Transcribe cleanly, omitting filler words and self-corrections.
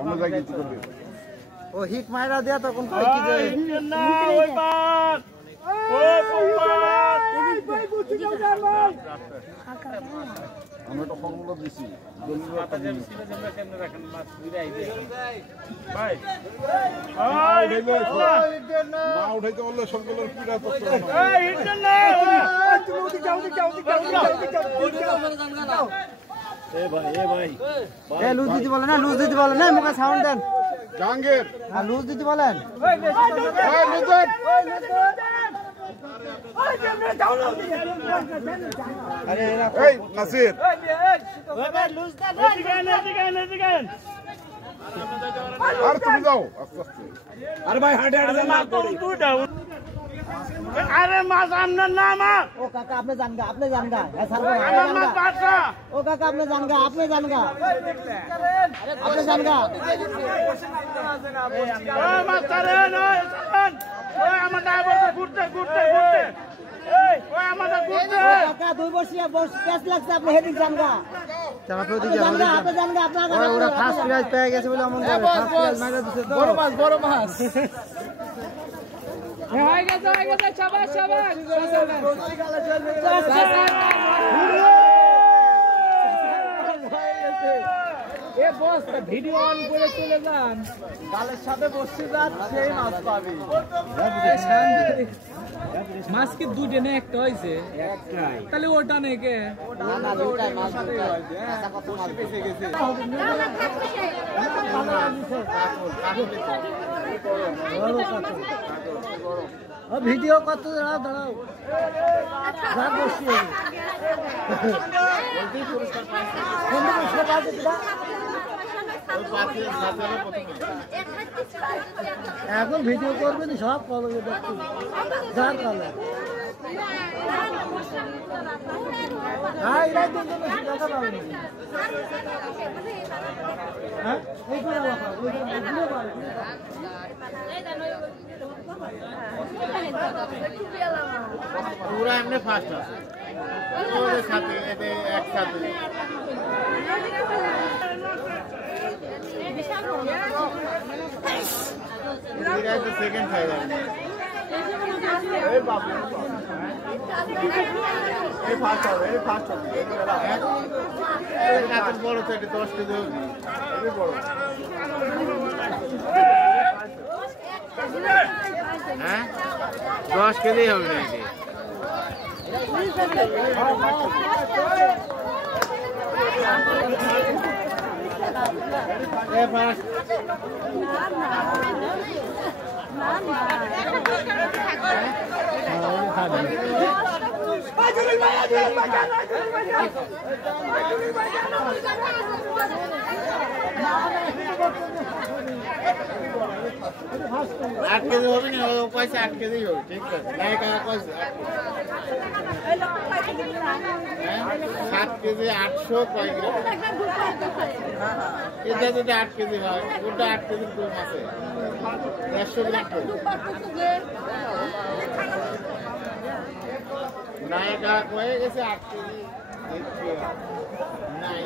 অন্য জায়গায় কি করবে ও হিট মাইরা দেয়া তখন কই কি যে না ওই পার ওই পার আমরা তো ফর্মুলা দিছি মাথা যে সিলে যে কেমনে রাখেন মাছ বিরাই দে ভাই না উঠাইতে বললে সকলের পীড়া তো এই হিট না তুমি ওদিকে যাও এ ভাই এ লুজ দিতে বলেন না মুখে সাউন্ড দেন জাহাঙ্গীর আর লুজ দিতে বলেন এই নাসির আর তুমি যাও আস্তে আস্তে আরে ভাই হাঁটে না তুই ডাউন আরে মাছ আমনা না মা ও কাকা আপনি জানগা হ্যাঁ স্যার আমার মাছ পাঁচটা ও কাকা আপনি জানগা ওই মাছ তারে নয় ওই আমার ড্রাইভার ঘুরতে ওই আমাদের ঘুরতে কাকা 2 বছর ক্যাশ লাগছে আপনি হেডিং জানগা চাপা ওদিকে আপনি জানগা আপনার ওরা ফার্স্ট প্রাইজ পেয়ে গেছে বলে মন করে ফার্স্ট প্রাইজ মাইরা দিছে তো বড় মাছ হয়ে গেছে শাবাশ এ বস ভিডিও অন করে চলে যান গালের সাথে বসে যান সেই মাছ পাবি মাছ কি দুইটা না একটা হইছে একটাই তাহলে ওটা নেই কে না দুইটাই মাছ সাথে হইছে আচ্ছা কত মাছ বেঁচে গেছে ভিডিও কত দাঁড়াও যা বসি এখন ভিডিও করবেন সব কলমে দেখতে যার কালে পুরা এমনি ফার্স্ট আছে ওদের সাথে এতে একসাথে সেকেন্ড খাই যাবে এই ফার্স্ট হবে বড় তো এটা 10 কেজি হবে বড় হ্যাঁ 10 কেজি হবে নাকি आठ केजी হবে না ও পয়সা 8 কেজি হবে ঠিক আছে নায়কা পয়সা 7 কেজি 800 কয় গ্রাম এটা যদি 8 কেজি হয় ওটা 8 কেজি কম আছে 150 গ্রাম নায়কা কয়ে গেছে 8 কেজি নাই